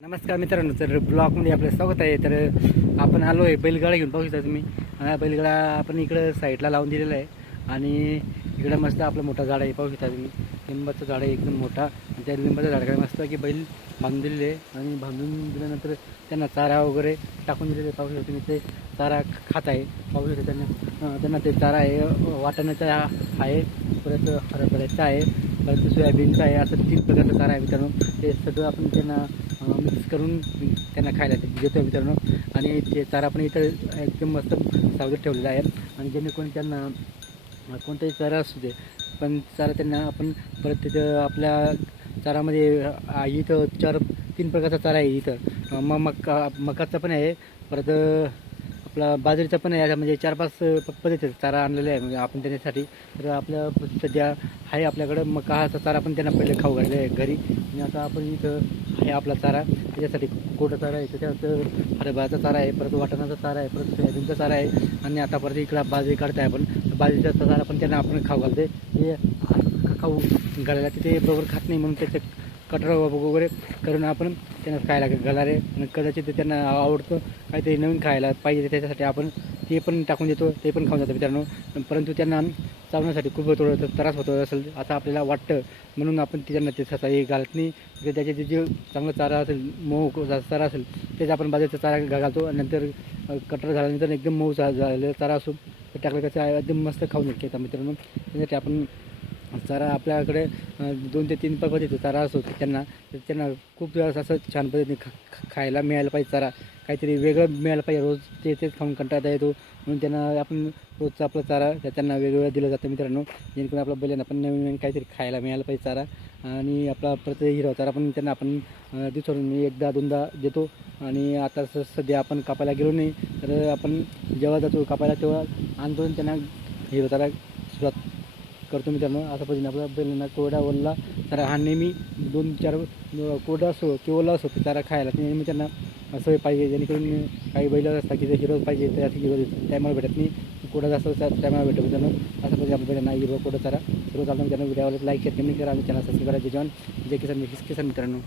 नमस्कार मित्रांनो तर ब्लॉगमध्ये आपलं स्वागत आहे. तर आपण आलो आहे बैलगाडा घेऊन. पाहू शकता तुम्ही. हा बैलगाडा आपण इकडं साईडला लावून दिलेला आहे. आणि इकडं मस्त आपलं मोठा झाड आहे. पाहू शकता तुम्ही. लिंबाचं झाड आहे एकदम मोठा. आणि त्या लिंबाच्या झाडाकडे मस्त की बैल बांधून दिलेले आहे. आणि बांधून दिल्यानंतर त्यांना चारा वगैरे टाकून दिलेले पाहू शकता तुम्ही. ते चारा खात आहे. पाहू शकता त्यांना. त्यांना ते चारा आहे. वाटाण्याचा आहे. परत हरभऱ्याचा आहे. परत सोयाबीनचं आहे असं तीन प्रकारचं चारा आहे मित्रांनो. ते सगळं आपण त्यांना मिक्स करून त्यांना खायला देतो आहे मित्रांनो. आणि ते चारा पण इथं एकदम मस्त सावधत ठेवलेला आहे. आणि जेणेकरून त्यांना कोणताही चारा असू दे पण चारा त्यांना आपण परत तिथं आपल्या चारामध्ये इथं चार तीन प्रकारचा चारा आहे इथं. मग मका मकाचा पण आहे. परत आपला बाजरीचा पण या म्हणजे चार पाच प- पद्धतीचा चारा आणलेला आहे म्हणजे आपण त्याच्यासाठी. तर आपल्या सध्या आहे आपल्याकडं मका चारा पण त्यांना पहिले खाऊ घातलेला आहे घरी. आणि आता आपण इथं आहे आपला चारा त्याच्यासाठी कोटा चारा आहे त्याच्यात हरभऱ्याचा चारा आहे परत वाटाणाचा चारा आहे परत सोयाबीनचा चारा आहे. आणि आता परत इकडं बाजरी काढताय आपण. बाजरीचा चारा पण त्यांना आपण खाऊ घालते ते खाऊ घालायला तिथे बरोबर खात नाही म्हणून त्याच्या कटर वगैरे करून आपण त्यांना खायला घालणार. आणि कदाचित त्यांना आवडतं काहीतरी नवीन खायला पाहिजे त्याच्यासाठी आपण ते पण टाकून देतो ते पण खाऊन जातो मित्रांनो. परंतु त्यांना चावण्यासाठी खूप थोडं त्रास होतो असेल असं आपल्याला वाटतं. म्हणून आपण त्यांना ते ससा हे घालत नाही. म्हणजे त्याचे जे जे चांगलं चारा असेल मऊ चारा असेल तेच आपण बाजरीचा चारा घालतो. आणि नंतर कटर झाल्यानंतर एकदम मऊ चारा झालेला चारा असो टाकलं त्याचा एकदम मस्त खाऊन घेतात मित्रांनो. त्यासाठी आपण चारा आपल्याकडे दोन ते तीन पद्धतीचा चारा असतो त्यांना त्यांना खूप दिवस असं छान पद्धतीने खा खायला मिळायला पाहिजे चारा. काहीतरी वेगळं मिळायला पाहिजे रोज ते तेच खाऊन कंटाळता येतो म्हणून त्यांना आपण रोजचा आपला चारा त्यांना वेगवेगळं दिलं जातं मित्रांनो. जेणेकरून आपल्या बैलांना पण नवीन नवीन काहीतरी खायला मिळायला पाहिजे चारा. आणि आपला प्रत्येक हिरवा चारा पण त्यांना आपण अ, दिवसातून एकदा दोनदा देतो. आणि आता स सध्या आपण कापायला गेलो नाही तर आपण जेव्हा जातो कापायला तेव्हा आणतो आणि त्यांना हिरवा चारा सुरुवात करतो मित्रांनो. अशा पद्धतीने आपल्या बैलांना कोरडा ओला चारा हा नेहमी दोन चार कोरडा असो किंवा ओला असो की चारा खायला. नेहमी त्यांना सवय पाहिजे जेणेकरून काही बैल असतात की ते हिरो पाहिजे त्यासाठी हिरो टायमाला भेटत नाही. कोडा जास्त टायमाला भेटतो भेटत मित्रांनो. असं पाहिजे आपल्या बैलांना हिरवा कोडा चारा. सर्व चालतो मित्रांनो व्हिडिओला लाईक शेअर कमेंट करा आणि चॅनल सबस्क्राईब करा. जय जे जय किसान जय किसान मित्रांनो.